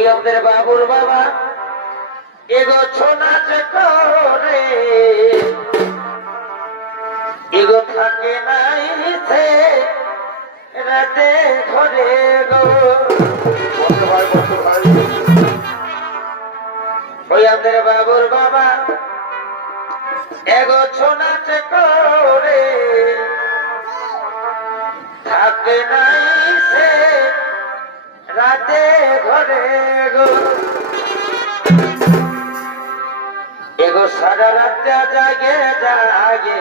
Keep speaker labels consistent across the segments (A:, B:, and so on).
A: ওই আমাদের বাবুর বাবা এগো ছোনাচ করে। এগো থাকে নাই সে রাতে ঘরে গো।
B: বসে ভাই বসে ভাই
A: ওই আমাদের বাবুর বাবা এগো ছোনাচ করে। থাকে নাই সে রাতে ঘরে গো। এগো সারা রাতটা জাগে জাগে।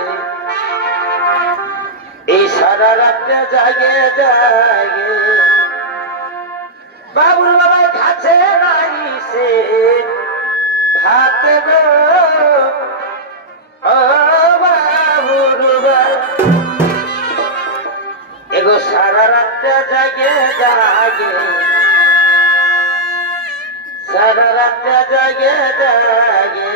A: এই সারা রাতটা জাগে জাগে। বাবুর বাবার কাছে নাই সে ভাত গো সারা রাতটা জাগে জাগে সারা রাতটা জাগে জাগে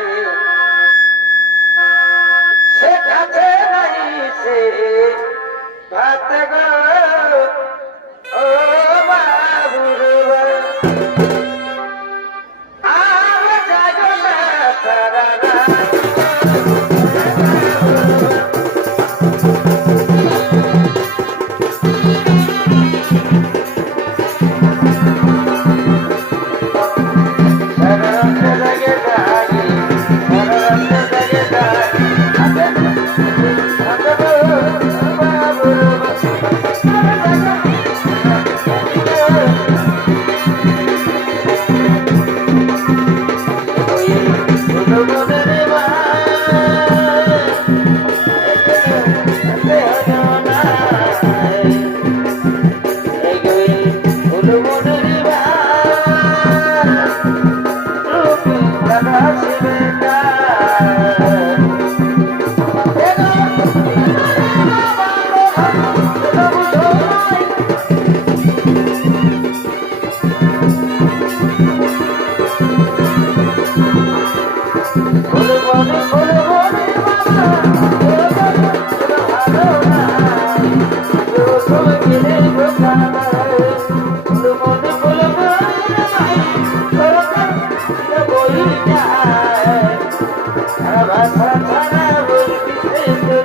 A: I'm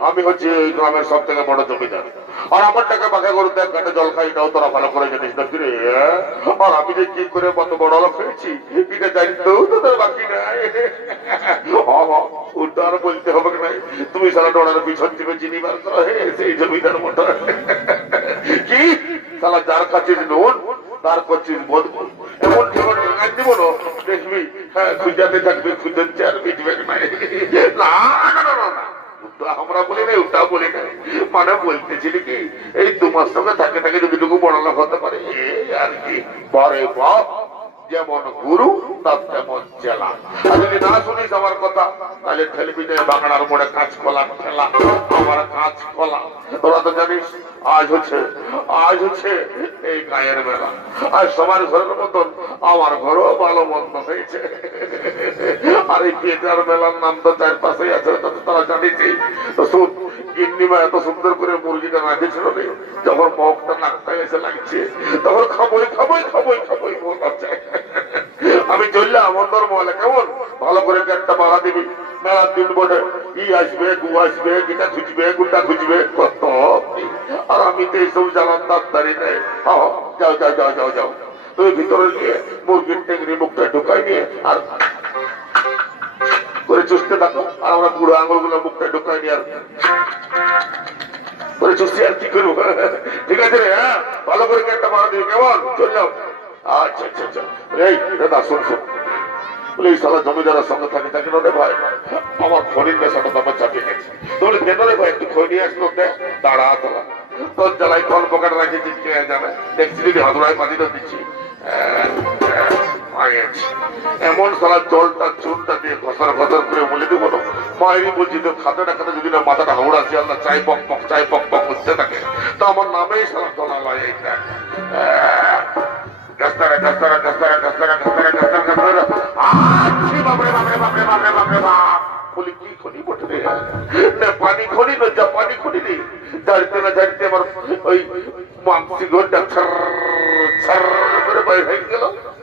A: আমি
B: হচ্ছে এই গ্রামের সব থেকে বড় জমিদার। আর আমার টাকা বাঁকা করে দেখ ঘাটে জল খাই নাও তোরা ভালো করে জানিস না হ্যাঁ? আর আমি যে কি করে কত বড় লোক হয়েছি এটা জানি তো তোদের বাকি নাই। কি তুমি সারা ডোনার পিছন চিনি বার করো, হে, সেই কি? সালা যার কাছে নুন, তার করছিস এমন জীবন ঠেকাই দিব না দেখবি হ্যাঁ খুঁজাতে থাকবে খুঁজাচ্ছে আর মিটবে না না না আমরা বলি না ওটা বলি না মানে বলতেছিলি কি, এই দু মাস থাকে থাকে যতটুকু পড়ালেখা হতে পারে আর কি। পরে বাপ। যেমন গুরু, তার তেমন চেলা। যদি না শুনিস আমার কথা, তাহলে টেলিভিশনে বাংলার মোড়ে কলা খেলা। আমার কাজ কলা তোরা তো জানিস, আজ হচ্ছে আজ হচ্ছে এই গায়ের মেলা। আর সবার ঘরের মতন, আমার ঘরও ভালো মন্দ হয়েছে। আর এই পেটার মেলার নাম তো চার পাশেই আছে তারা জানিছি তো শুন গিন্নিমা এত সুন্দর করে মুরগিটা রাখেছিল যখন মগটা নাকটা এসে লাগছে তখন খাবই খাবই খাবই খাবই আমি চললাম অন্দর মহলে কেমন? ভালো করে একটা বাড়া দিবি। মেলার দিন বটে ই আসবে গু আসবে গিটা খুঁজবে গুটা খুঁজবে কত আর আমি তো এইসব জানার তাড়াতাড়ি নেই। হ্যাঁ, যাও যাও যাও যাও যাও। তুমি ভিতরে গিয়ে মুরগির টেঙ্গরি মুখটা ঢুকাই নিয়ে আর করে চুষতে থাকো। আর আমরা বুড়ো আঙুলগুলো মুখটা ঢুকাই নিয়ে আর করে চুষতে আর কি করব? ঠিক আছে রে হ্যাঁ? ভালো করে একটা মারা দিবি কেমন? চললাম আচ্ছা আচ্ছা আচ্ছা। এই, দাদা সঙ্গে ভাই? আমার ভাই নিয়ে দাঁড়া কল পকেট জানে? দেখছি যদি দিচ্ছি। এমন সালা জলটা চুনটা দিয়ে ঘসর ঘসর করে বলে দেবো না মায়েরই বলছি তো খাতে না খাতে যদি না মাথাটা হাওড়া চাই পক পক, চাই পক পক হচ্ছে থাকে তো আমার নামেই সালা তোলা লাগে কি পানি খনি না জাপানি খনি রে। জানতে না জানতে আমার ওই মাংসি ঘণ্টা ছার ছার করে বাইরে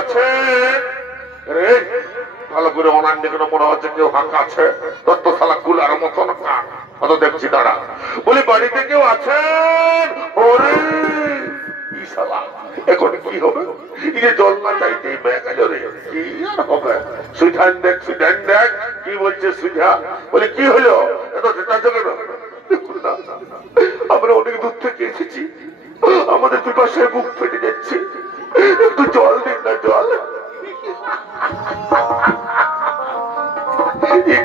B: আছে? রে, ভালো করে অনান দেখে মনে হচ্ছে কেউ হাঁকা আছে। তোর তো শালা কুলার মতন অত দেখছি, দাঁড়া। বলি, বাড়িতে কেউ আছেন? ওরে আমরা অনেক দূর থেকে এসেছি। আমাদের পিপাসায় বুক ফেটে যাচ্ছে। একটু জল দিন না। জল এই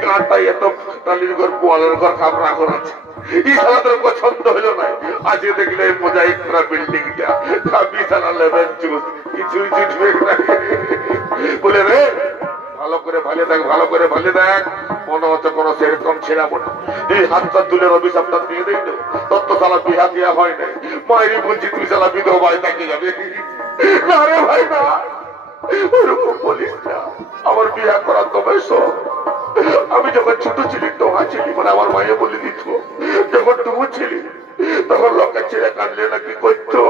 B: ভালো করে ভালে দেখ। মনে হচ্ছে কোনো সেরকম এই হাতটা তুলে রবি সাপটা দিয়ে তো তত্ত্ব বিহা দেওয়া হয় নাই। মায়েরই বলছি, তুই সালা বিধবায় তাকে যাবে। আমি যখন ছোট ছিলি তোমা ছিলি মানে আমার মায়ে বলে দিত। যখন তুমি ছিলি, তখন লোকের ছেলে কাঁদলে নাকি করতো?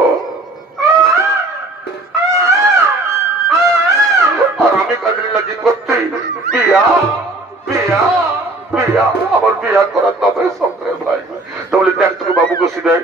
B: আর আমি কাঁদলে নাকি করতেই বিয়া বিয়া আমার বিয়া করার তবে সঙ্গে ভাই। তাহলে দেখ তোকে বাবু কষি দেয়।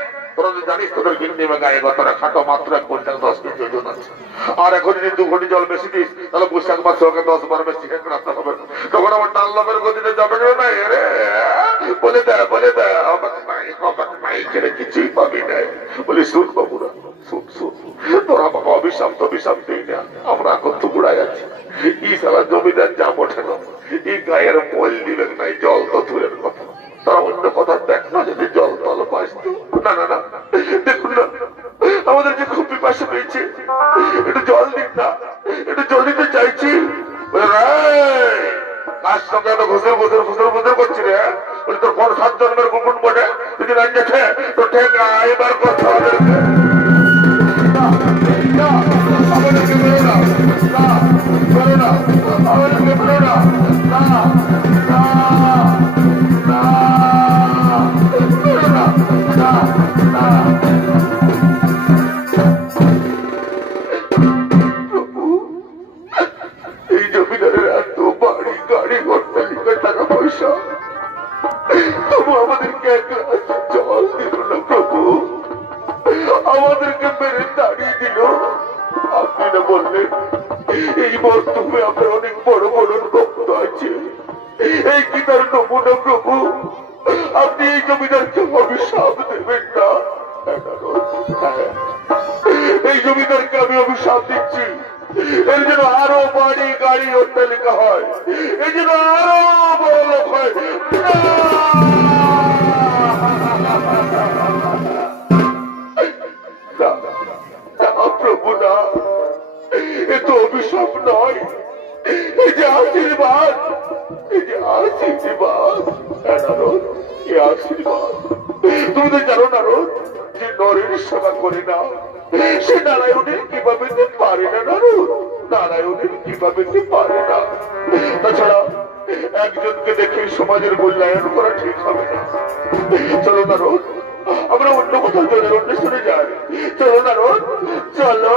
B: তোরা তো জানিস তোদের গিন্নি বা গায়ে গতরা খাটো মাত্র এক কুইন্টাল দশ কেজি ওজন আছে। আর এখন যদি দু ঘটি জল বেশি দিস, তাহলে বৈশাখ মাস ওকে দশ বার বেশি রাখতে হবে। তখন আমার ডাল লোকের গতিতে যাবে না রে, বলে বলে আমার আমার কিছুই পাবি না। বলি, শুন বাবুরা তোরা বাবা অভিশাপ তো অভিশাপ না, আমরা এখন তো বুড়া যাচ্ছি ই সালা জমিদার যা ওঠে এই গায়ের মল নাই জল তো দূরের কথা তারা অন্য কথা দেখ না যদি জল তল পাইস তো। না না না দেখুন না আমাদের যে খুব পিপাসা পেয়েছে একটু জল দিন না একটু জল দিতে চাইছি বলে, "এই, কার সঙ্গে এত ঘুষের ঘুষের ঘুষের ঘুষের করছি রে তোর বড় সাত জন্মের কুকুর বটে যদি এবার কথা না, না, তবু আমাদেরকে জল দিল না প্রভু? আমাদেরকে মেরে দাঁড়িয়ে দিল। আপনি না বললেন, এই বর্তমানে আপনার অনেক বড় বড় ভক্ত আছে। এই কি তার নমুনা প্রভু, আপনি এই জমিদারকে অভিশাপ দেবেন না। এই জমিদারকে আমি অভিশাপ দিচ্ছি। এর জন্য আরও বাড়ি, গাড়ি, অট্টালিকা হয়। এই জন্য আরও বড় লোক হয়। তো অভিশাপ নয়। যে আশীর্বাদ যে আশীর্বাদ। এ আশীর্বাদ। তুমি তো জানো না রোজ যে নরের সেবা করে না, সে নারায়ণের পেতে পারে না নারদ, নারায়ণের পেতে পারে না। তাছাড়া একজনকে দেখে সমাজের মূল্যায়ন করা ঠিক হবে না। চলো নারদ, আমরা অন্য কোথাও জলের অন্বেষণে যাই। চলো নারদ, চলো।